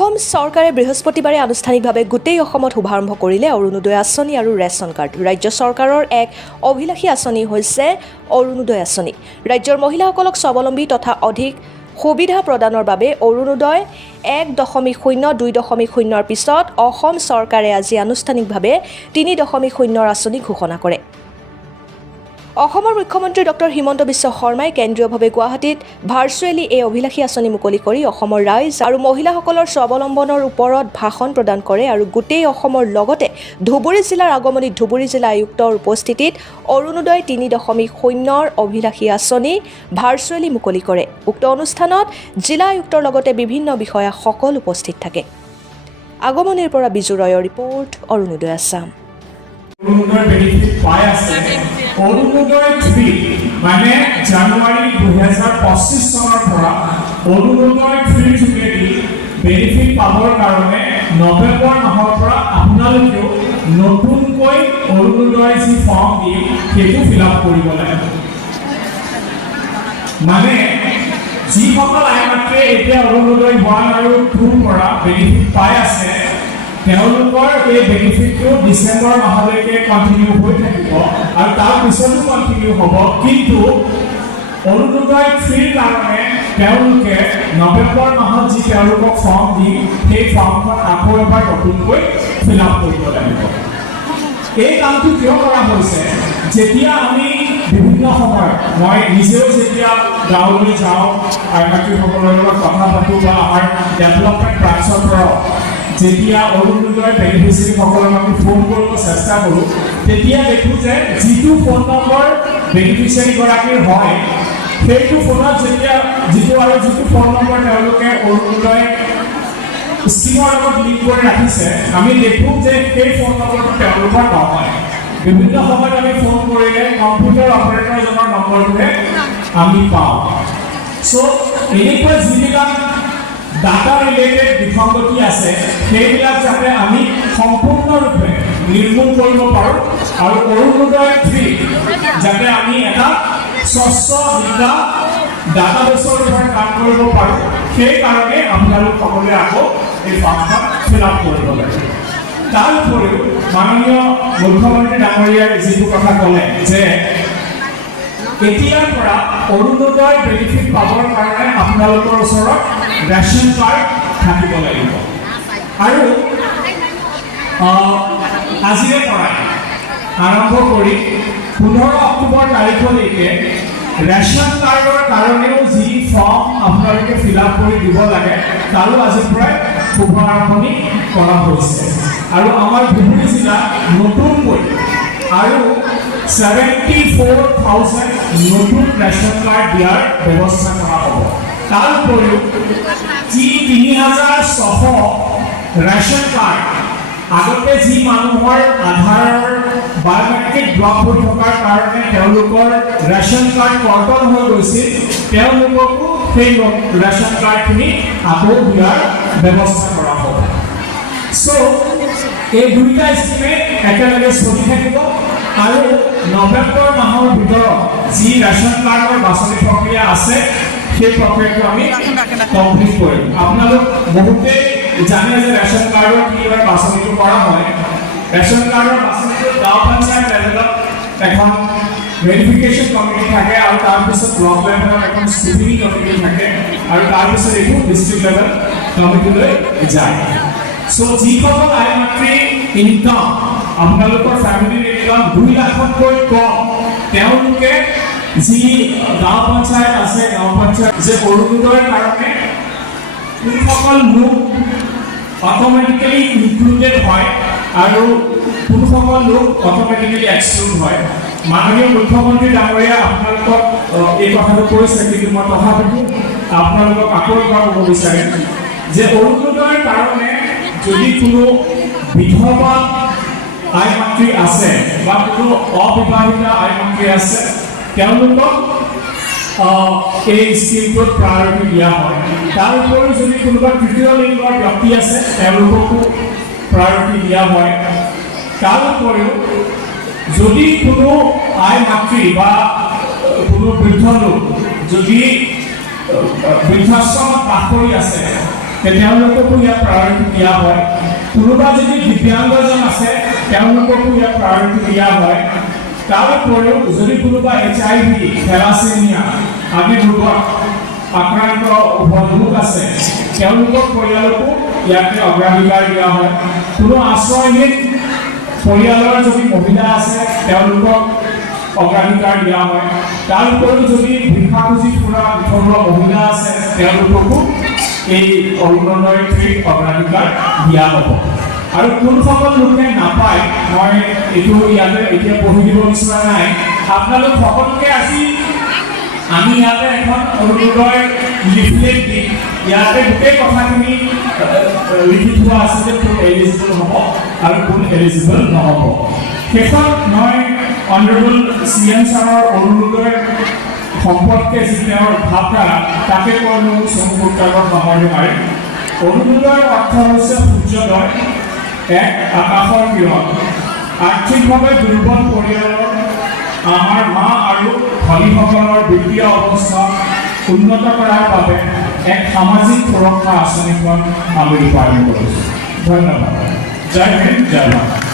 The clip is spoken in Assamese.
অসম চৰকাৰে বৃহস্পতিবাৰে আনুষ্ঠানিকভাৱে গোটেই অসমত শুভাৰম্ভ কৰিলে অৰুণোদয় আঁচনি আৰু ৰেচন কাৰ্ড। ৰাজ্য চৰকাৰৰ এক অভিলাষী আঁচনি হৈছে অৰুণোদয় আঁচনি। ৰাজ্যৰ মহিলাসকলক স্বাৱলম্বী তথা অধিক সুবিধা প্ৰদানৰ বাবে অৰুণোদয় 1.0-2.0 পিছত অসম চৰকাৰে আজি আনুষ্ঠানিকভাৱে 3.0 আঁচনি ঘোষণা কৰে। অসমৰ মুখ্যমন্ত্ৰী ডক্টৰ হিমন্ত বিশ্ব শৰ্মাই কেন্দ্ৰীয়ভাৱে গুৱাহাটীত ভাৰ্চুৱেলি এই অভিলাষী আঁচনি মুকলি কৰি অসমৰ ৰাইজ আৰু মহিলাসকলৰ স্বাৱলম্বনৰ ওপৰত ভাষণ প্ৰদান কৰে আৰু গোটেই অসমৰ লগতে ধুবুৰী জিলাৰ আগমনিত ধুবুৰী জিলা আয়ুক্তৰ উপস্থিতিত অৰুণোদয় 3.0 অভিলাষী আঁচনি ভাৰ্চুৱেলি মুকলি কৰে। উক্ত অনুষ্ঠানত জিলা আয়ুক্তৰ লগতে বিভিন্ন বিষয়াসকল উপস্থিত থাকে। আগমনিৰ পৰা বিজু ৰয়ৰ ৰিপৰ্ট, অৰুণোদয় আছাম। অৰুণোদয় বেনিফিট পাই আছে। অৰুণোদয় 3 মানে জানুৱাৰী 2025 চনৰ পৰা অৰুণোদয় 3 যোগেদি বেনিফিট পাবৰ কাৰণে নৱেম্বৰ মাহৰ পৰা আপোনালোকেও নতুনকৈ অৰুণোদয় যি ফৰ্ম দিয়ে সেইটো ফিল আপ কৰিব লাগিব। মানে যিসকল আইমাত্ৰে এতিয়া অৰুণোদয় 1 আৰু 2 পৰা বেনিফিট পাই আছে তেওঁলোকৰ এই বেনিফিটটো ডিসেম্বৰ মাহলৈকে কন্টিনিউ হৈ থাকিব আৰু তাৰ পিছতো কন্টিনিউ হ'ব। কিন্তু অৰুণোদয় 3 কাৰণে তেওঁলোকে নৱেম্বৰ মাহত যি তেওঁলোকক ফৰ্ম দি সেই ফৰ্মখন আকৌ এবাৰ নতুনকৈ ফিল আপ কৰিব লাগিব। এই কামটো কিয় কৰা হৈছে? যেতিয়া আমি বিভিন্ন সময়ত মই নিজেও যেতিয়া গাঁৱলৈ যাওঁ আইমাতৃসকলৰ লগত কথা পাতোঁ বা আমাৰ ডেভেলপমেণ্ট ব্ৰাঞ্চৰ পৰাও যেতিয়া অৰুণোদয় বেনিফিচিয়াৰীসকলক আমি ফোন কৰিব চেষ্টা কৰোঁ তেতিয়া দেখোঁ যে যিটো ফোন নম্বৰ বেনিফিচিয়াৰীগৰাকীৰ হয় সেইটো ফোনত যেতিয়া যিটো ফোন নম্বৰ তেওঁলোকে অৰুণোদয় স্কিমৰ লগত লিংক কৰি ৰাখিছে আমি দেখোঁ যে সেই ফোন নম্বৰটো তেওঁলোকৰ নহয়। বিভিন্ন সময়ত আমি ফোন কৰিলে কম্পিউটাৰ অপাৰেটৰজনৰ নম্বৰটোহে আমি পাওঁ। চ' এনেকুৱা যিবিলাক ডাটা ৰিলেটেড বিসংগতি আছে সেইবিলাক যাতে আমি সম্পূৰ্ণৰূপে নিৰ্মূল কৰিব পাৰোঁ আৰু অৰুণোদয় 3 যাতে আমি এটা স্বচ্ছ ডাটাবেছৰ ওপৰত কাম কৰিব পাৰোঁ সেইকাৰণে আপোনালোক সকলোৱে আকৌ এই ফৰ্মখন ফিল আপ কৰিব লাগে। তাৰ উপৰিও মাননীয় মুখ্যমন্ত্ৰী ডাঙৰীয়াই যিটো কথা ক'লে যে এতিয়াৰ পৰা অৰুণোদয় বেনিফিট পাবৰ কাৰণে আপোনালোকৰ ওচৰত ৰেচন কাৰ্ড থাকিব লাগিব আৰু আজিৰে পৰা আৰম্ভ কৰি 15 অক্টোবৰ তাৰিখলৈকে ৰেচন কাৰ্ডৰ কাৰণেও যি ফৰ্ম আপোনালোকে ফিল আপ কৰি দিব লাগে তাৰো আজিৰ পৰাই শুভাৰম্ভণি কৰা হৈছে আৰু আমাৰ ধুবুৰী জিলাত নতুনকৈ আৰু 74,000 নতুন ৰেচন কাৰ্ড দিয়াৰ ব্যৱস্থা কৰা হ'ব। তাৰ উপৰিও যি 3,600 ৰেচন কাৰ্ড আগতে যি মানুহৰ আধাৰৰ বায়োমেট্ৰিক ব্লক হৈ থকাৰ কাৰণে তেওঁলোকৰ ৰেচন কাৰ্ড কৰ্তন হৈ গৈছিল তেওঁলোককো সেই ৰেচন কাৰ্ডখিনি আকৌ দিয়াৰ ব্যৱস্থা কৰা হ'ব। চ' এই দুইটা স্কিমে একেলগে চলি থাকিব আৰু নৱেম্বৰ মাহৰ ভিতৰত যি ৰেচন কাৰ্ডৰ বাছনি প্ৰক্ৰিয়া আছে সেই প্ৰক্ৰিয়াটো আমি কমপ্লিট কৰিম। আপোনালোক বহুতে জানে যে ৰেচন কাৰ্ডৰ কিদৰে বাছনিটো কৰা হয়। ৰেচন কাৰ্ডৰ বাছনিটো গাঁও পঞ্চায়ত লেভেলত এখন ভেৰিফিকেশ্যন কমিটি থাকে আৰু তাৰপিছত ব্লক লেভেলত এখন স্ক্ৰুটিনি কমিটি থাকে আৰু তাৰপিছত এইটো ডিষ্ট্ৰিক্ট লেভেল কমিটিলৈ যায়। চ' যিসকল আইমাতৃ ইনকাম আপোনালোকৰ ফেমিলিৰ ইনকাম 2 লাখতকৈ কম তেওঁলোকে যি গাঁও পঞ্চায়ত আছে গাঁও পঞ্চায়ত যে অৰুণোদয়ৰ কাৰণে কোনসকল লোক অট'মেটিকেলি ইনক্লুডেড হয় আৰু কোনসকল লোক অট'মেটিকেলি এক্সক্লুড হয়। মাননীয় মুখ্যমন্ত্ৰী ডাঙৰীয়া আপোনালোকক এই কথাটো কৈছে কিন্তু মই তথাপিতো আপোনালোকক আকৌ এবাৰ ক'ব বিচাৰিম যে অৰুণোদয়ৰ কাৰণে যদি কোনো বিধৱা আইমাতৃ আছে বা কোনো অবিবাহিতা আইমাতৃ আছে তেওঁলোকক এই স্কিমটোত প্ৰায়ৰিটি দিয়া হয়। তাৰ উপৰিও যদি কোনোবা তৃতীয় লিংগৰ ব্যক্তি আছে তেওঁলোককো প্ৰায়ৰিটি দিয়া হয়। তাৰ উপৰিও যদি কোনো আইমাতৃ বা কোনো বৃদ্ধ লোক যদি বৃদ্ধাশ্ৰমত বাস কৰি আছে তেওঁলোককো ইয়াত প্ৰায়ৰিটি দিয়া হয় কোনোবা যদি দিব্যাংগজন আছে তেওঁলোককো ইয়াত প্ৰায়ৰিটি দিয়া হয় তাৰ উপৰিও যদি কোনোবা HIV থেলাছেমিয়া আদি ৰোগত আক্ৰান্ত লোক আছে তেওঁলোকৰ পৰিয়ালকো ইয়াতে অগ্ৰাধিকাৰ দিয়া হয় কোনো আশ্ৰয়হীন পৰিয়ালৰ যদি মহিলা আছে তেওঁলোকক অগ্ৰাধিকাৰ দিয়া হয় তাৰ উপৰিও যদি ভিক্ষা খুজি ফুৰা ঘৰুৱা মহিলা আছে তেওঁলোককো এই অৰুণোদয় 3 অগ্ৰাধিকাৰ দিয়া হ'ব আৰু কোনসকল লোকে নাপায় মই এইটো ইয়াতে এতিয়া পঢ়ি দিব বিচৰা নাই আপোনালোক সকলোকে আজি আমি ইয়াতে এখন অৰুণোদয় লিফলেট দিম ইয়াতে গোটেই কথাখিনি লিখি থোৱা আছে যে কোন এলিজিবল হ'ব আৰু কোন এলিজিবল নহ'ব সেইখন মই অনাৰেবল CM ছাৰৰ অৰুণোদয় সম্পৰ্কে যি তেওঁৰ ভাৱধাৰা তাকে কোনো চমুকুত্তাগত নহয় নোৱাৰে অৰুণোদয়ৰ অৰ্থ হৈছে সূৰ্যোদয় এক আকাশৰ কিৰণ আৰ্থিকভাৱে দুৰ্বল পৰিয়ালৰ আমাৰ মা আৰু ভনীসকলৰ বিত্তীয় অৱস্থা উন্নত কৰাৰ বাবে এক সামাজিক সুৰক্ষা আঁচনিখন আমি ৰূপায়ণ কৰিছোঁ ধন্যবাদ জয় হিন্দ জয় ভাৰত